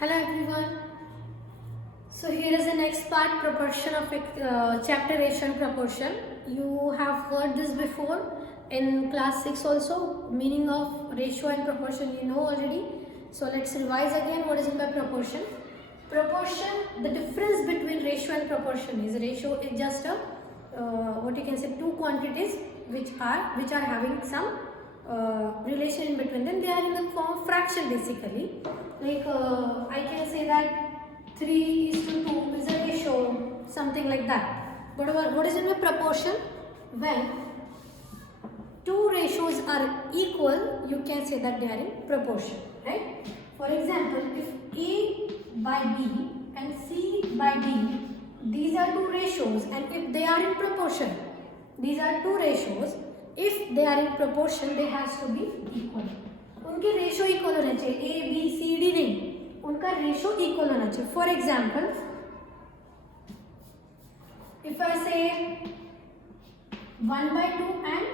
Hello everyone. So here is the next part, proportion of chapter ratio and proportion. You have heard this before in class 6 also. Meaning of ratio and proportion you know already. So let's revise again what is meant by proportion. Proportion, the difference between ratio and proportion is ratio is just a what you can say two quantities which are having some relation in between them. They are in the form of fraction basically. Like I can say that 3:2 is a ratio, something like that. But what is in the proportion? When two ratios are equal, you can say that they are in proportion, right? For example, if A by B and C by D, these are two ratios, and if they are in proportion, these are two ratios. If they are in proportion, they has to be equal. उनके ratio equal होना चाहिए, A B C D नहीं, उनका ratio equal होना चाहिए. For example, if I से 1/2 and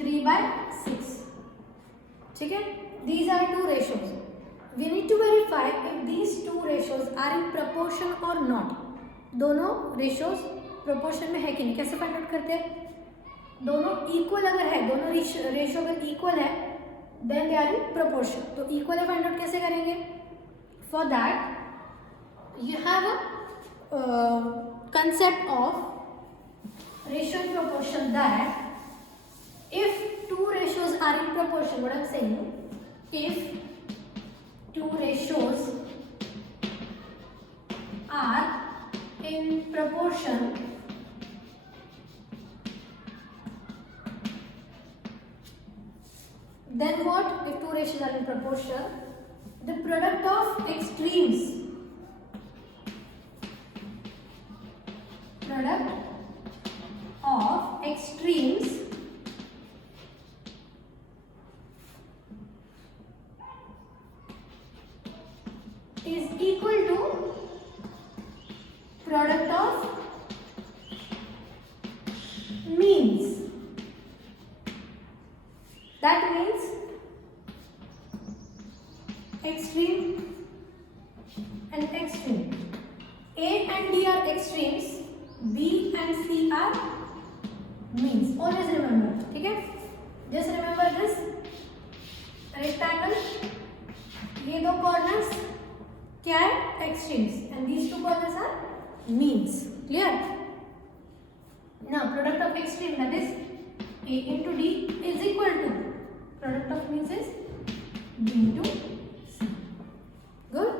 3/6, ठीक है, these are two ratios. We need to verify if these two ratios are in proportion or not. दोनों ratios proportion में है कि नहीं. कैसे फाइंड आउट करते हैं? दोनों इक्वल अगर है, दोनों रेशियो अगर इक्वल है, then they are in proportion. तो इक्वल है फाइंड आउट कैसे करेंगे? For that you have a concept of ratio and proportion that if two ratios are in proportion, what I am saying, if two ratios are in proportion, then what? If two ratios are in proportion, the product of extremes, is equal to product of means. That means extreme and extreme. A and D are extremes, B and C are means. Always remember, ठीक है? Just remember this rectangle. ये दो corners क्या है? Extremes, and these two corners are means. Clear? Now product of extreme, that is A into D, is equal to product of means is B into C. Good?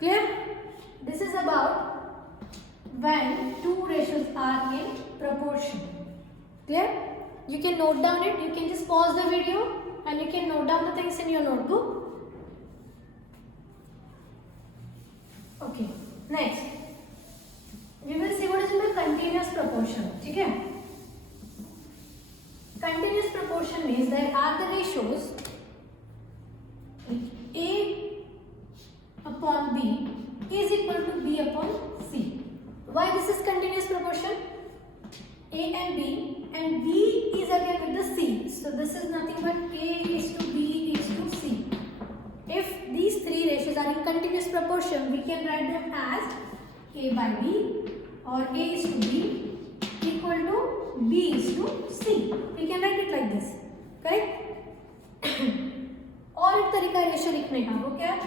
Clear? This is about when two ratios are in proportion. Clear? You can note down it. You can just pause the video and you can note down the things in your notebook. Okay. Next, we will see what is in the continuous proportion. ठीक है? Continuous proportion means there are the ratios A upon B is equal to B upon C. Why this is continuous proportion? A and B, and B is again with the C. So this is nothing but A is to B is to C. If these three ratios are in continuous proportion, we can write them as A by B or A is to B equal to B is to C. We can write it like this, correct? और एक तरीका ratio लिखने का, वो क्या है?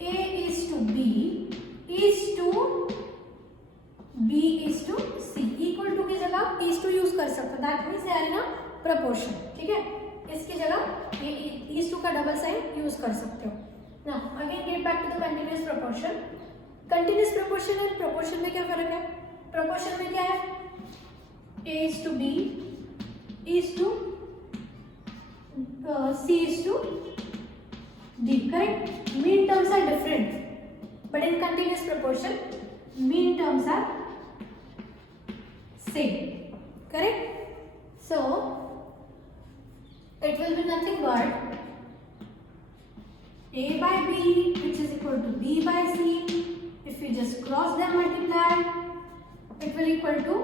A is to B is to B is to C. Equal to की जगह is to यूज कर सकते हो. That means they are in a proportion. ठीक है? इसकी जगह is to का डबल साइन यूज कर सकते हो. Now again get back to the continuous proportion. Continuous proportion और proportion में क्या फर्क है? Proportion में क्या है? A is to B is to C is to D, correct? Mean terms are different, but in continuous proportion, mean terms are same, correct? So it will be nothing but A by B, which is equal to B by C. If you just cross them, multiply, it will equal to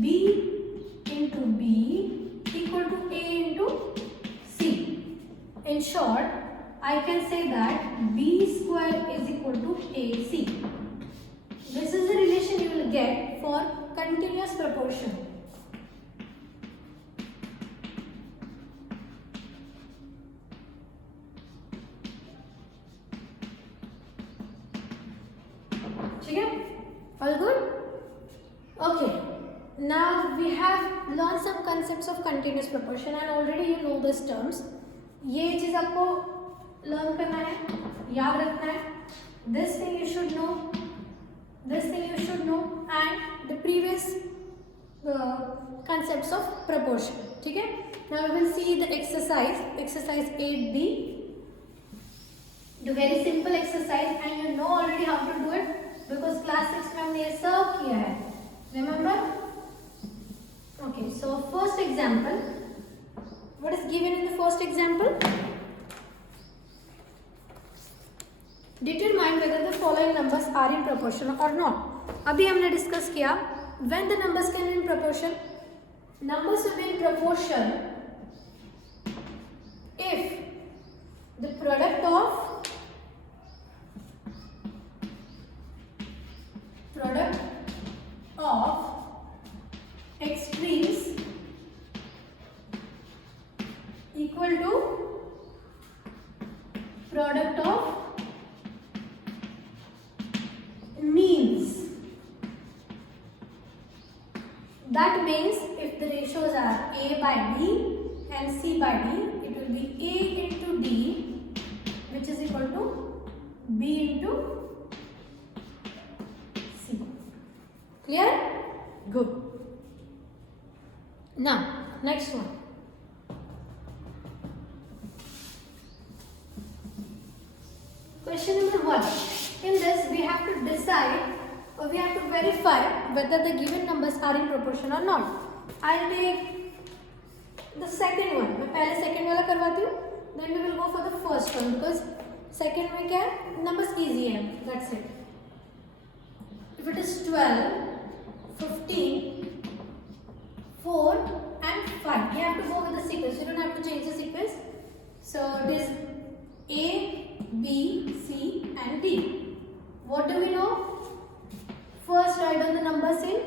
B into B equal to A into C. In short, I can say that B square is equal to AC. This is the relation you will get for continuous proportion. All good? Okay. Now we have learned some concepts of continuous proportion and already you know these terms. ये चीज आपको learn करना है, याद रखना है. This thing you should know. This thing you should know and the previous concepts of proportion. ठीक है? Now we will see the exercise 8B. The very simple exercise and you know already how to do it. Because class 6 में हमने ये सब किया है. Remember? Okay. So first example. What is given in the first example? Determine whether the following numbers are in proportion or not. अभी हमने discuss किया. When the numbers can be in proportion. Numbers will be in proportion if the product of extremes equal to product of means. That means if the ratios are A by B and C by D, it will be A into D, which is equal to B into C. Clear? Good. Now, next one. Question number 1. In this, we have to decide or we have to verify whether the given numbers are in proportion or not. I'll take the second one. मैं पहले second वाला करवाती हूँ. Then we will go for the first one because second में क्या है? Numbers easy है. That's it. If it is 12, 15, 4 and 5. You have to go with the sequence. You don't have to change the sequence. So it is A, B, C and D. What do we know? First write down the numbers in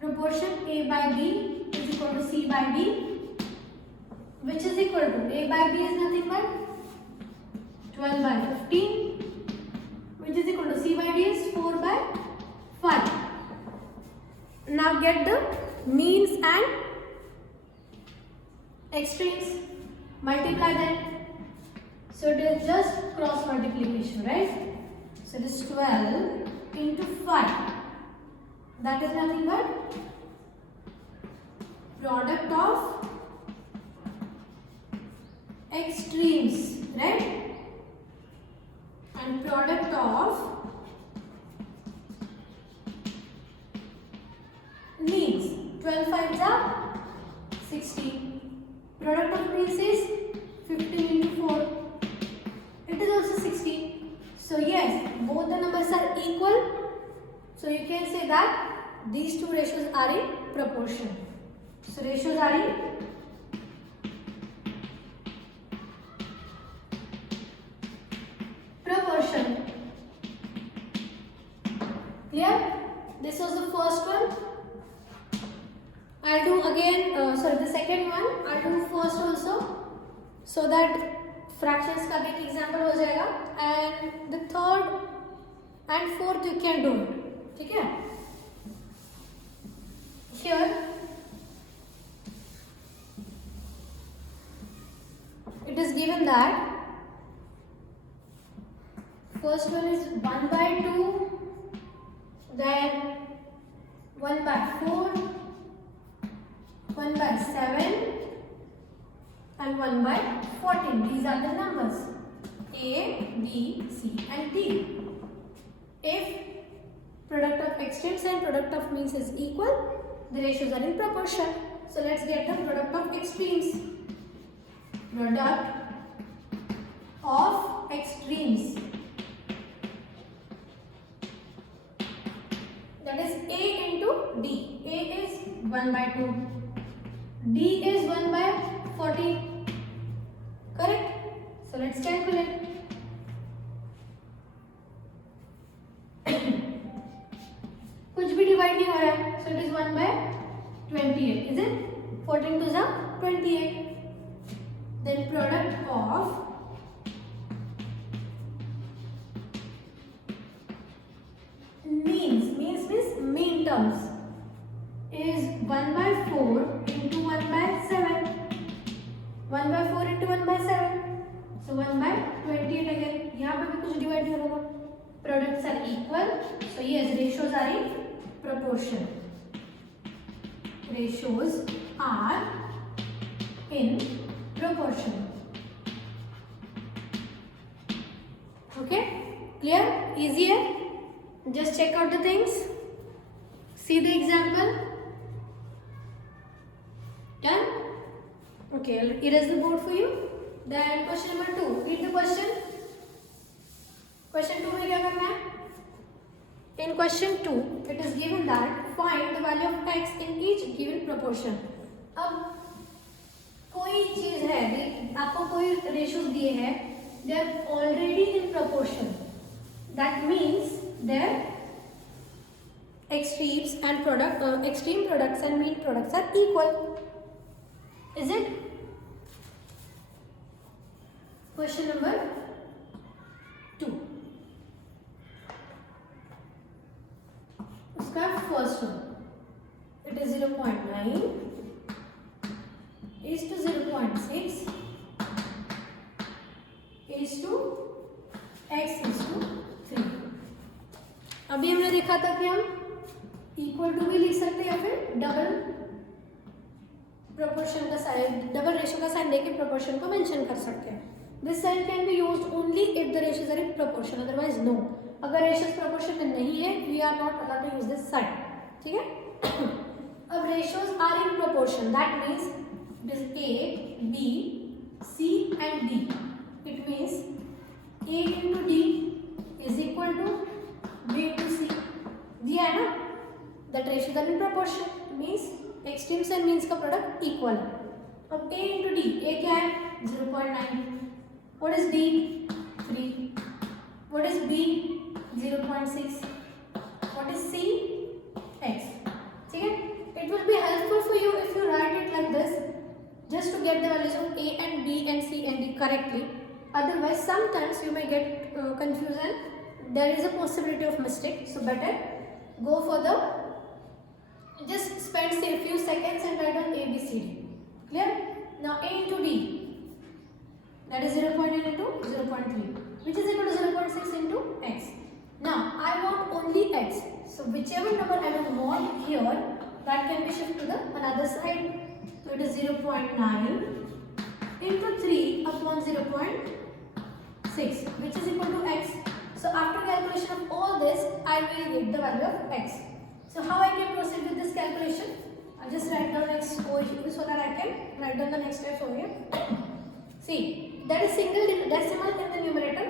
proportion. A by B is equal to C by D, which is equal to A by B is nothing but 12 by 15, which is equal to C by D is 4 by 5. Now get the means and extremes, multiply them. So it is just cross multiplication, right? So it is 12 into 5. That is nothing but product of extremes, right? And product of means. 12 5s are 60. Product of means is 15 into 4. It is also 60. So yes, both the numbers are equal. So you can say that these two ratios are in proportion. So ratios are in proportion. Clear? This was the first one. I'll do again, the second one. I'll do first also, so that fractions का भी एक example हो जाएगा. And the third and fourth you can do it. ठीक है? Here it is given that first one is 1 by 2, then 1 by 4, 1 by 7 and 1 by 14. These are the numbers A, B, C and D. If product of extremes and product of means is equal, the ratios are in proportion. So let's get the product of extremes. Product of extremes, that is A into D. A is 1 by 2. D is 1 by 40. Correct? 28. Is it? 14 to the 28. Then product of means means mean terms is 1 by 4 into 1 by 7. 1 by 4 into 1 by 7. So 1 by 28 again. यहाँ पे भी कुछ divide होगा. Products are equal. So yes, ratios are in proportion. Ratios are in proportion. Okay? Clear? Easier? Just check out the things. See the example. Done? Okay, I'll erase the board for you. Then question number 2. Read the question. Question 2 में क्या करना है? In question 2, it is given that find the value of x in each given proportion. अब कोई चीज है, आपको कोई ratios दिए हैं, they are already in proportion. That means their extremes and extreme products and mean products are equal. Is it? Question number 2. उसका first one. It is 0.9 is to 0.6 is to x is to 3. अभी हमने देखा था कि हम equal to भी लिख सकते हैं या फिर डबल प्रोपोर्शन का साइन, डबल रेशियो का साइन देके प्रोपोर्शन को मेंशन कर सकते हैं. This sign can be used only if the ratios are in proportion, otherwise no. अगर रेशियोज प्रोपोर्शन में नहीं है, we are not allowed to use this sign. ठीक है. अब ratios are in proportion, that means it is a, b, c and d. It means a into d is equal to b into c. दिया है ना. That ratios are in proportion means extremes and means का product equal है. अब a into d, a क्या है 0.9. What is d 3. What is b 0.6. What is c x. ठीक है. It will be helpful for you if you write it like this just to get the values of a and b and c and d correctly. Otherwise sometimes you may get confusion. There is a possibility of mistake, so better go for the just spend say a few seconds and write down a b c d. Clear? Now a into d, that is 0.9 into 0.3, which is equal to 0.6 into x. Now I want only x, so whichever number I will want here, that can be shifted to the another side. So it is 0.9 into 3 upon 0.6, which is equal to x. So after calculation of all this, I will get the value of x. So how I can proceed with this calculation? I'll just write down x over here so that I can write down the next steps over here. See, that is single decimal in the numerator,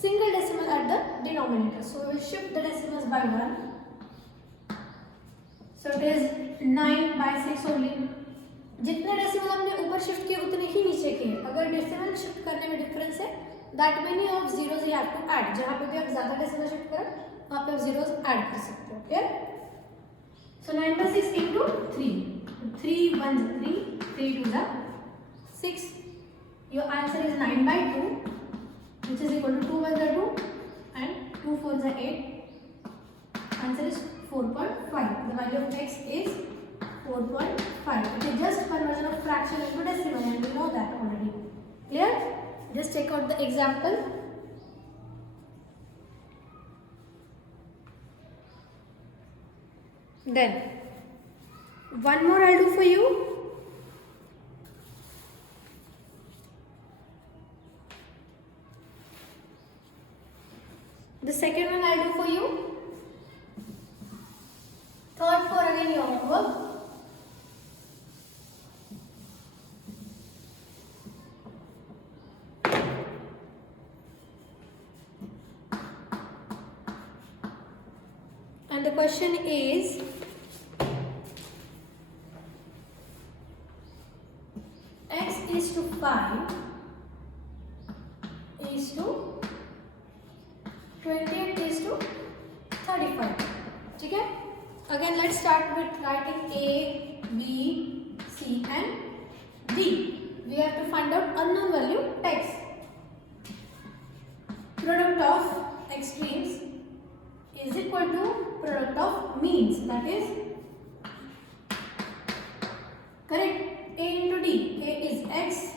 single decimal at the denominator. So we will shift the decimals by 1. So it is 9 by 6 only. जितने decimal हमने ऊपर shift किए उतने ही नीचे किए. अगर decimal shift करने में डिफरेंस है, that many of zeros you have to add. जहाँ पे भी आप ज्यादा डेसिमल शिफ्ट करें वहाँ पे आप जीरोज ऐड कर सकते हो. Clear? So 9 by 6 into 3. 3 1 3, 3 2 6. Your answer is 9 by 2, which is equal to 2 1 2 and 2 4 8. Answer is 4.5. The value of x is 4.5. It is just conversion of fraction into decimal and we know that already. Clear? Just check out the example. Then one more I'll do for you. The second one I'll do for you. Third for again your homework. And the question is, x is to 5 is to 28 is to 35. ठीक है? Again let's start with writing a, B, C and D. We have to find out unknown value x. Product of extremes is equal to product of means, that is correct. A into D, A is x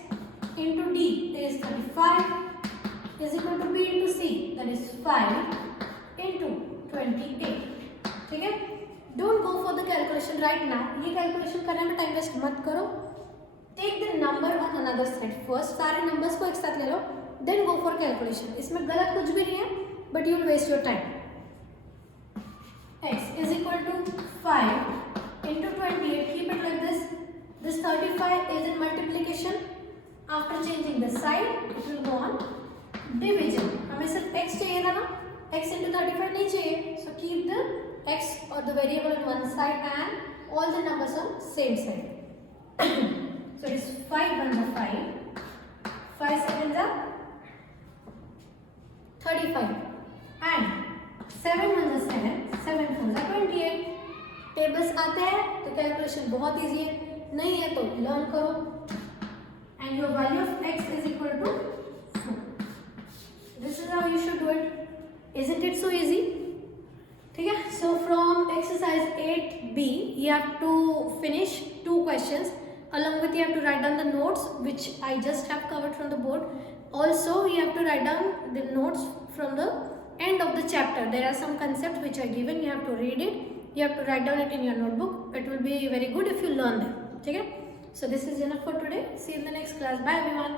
into D is 35 is equal to B into C, that is 5 into 28. ठीक है? Don't go for the calculation right now. ये calculation करने में time waste मत करो. Take the number on another side first. सारे numbers को एक साथ ले लो. Then go for calculation. इसमें गलत कुछ भी नहीं है, but you will waste your time. X is equal to 5 into 28. Keep it like this. This 35 is in multiplication. After changing the sign, it will go on division. हमें सिर्फ x चाहिए था ना? X into 35 नहीं चाहिए. So keep the x or the variable on one side and all the numbers on same side. So it is 5 ones are 5, 5 seconds are 35, and 7 ones are 7, 7 fours are 28. Tables आते हैं तो calculation बहुत easy है, नहीं है तो learn करो. And your value of x is equal to 4. This is how you should do it. Isn't it so easy? ठीक है? So from exercise 8b, you have to finish 2 questions. Along with you have to write down the notes which I just have covered from the board. Also you have to write down the notes from the end of the chapter. There are some concepts which are given. You have to read it. You have to write down it in your notebook. It will be very good if you learn them. ठीक है? So this is enough for today. See you in the next class. Bye everyone.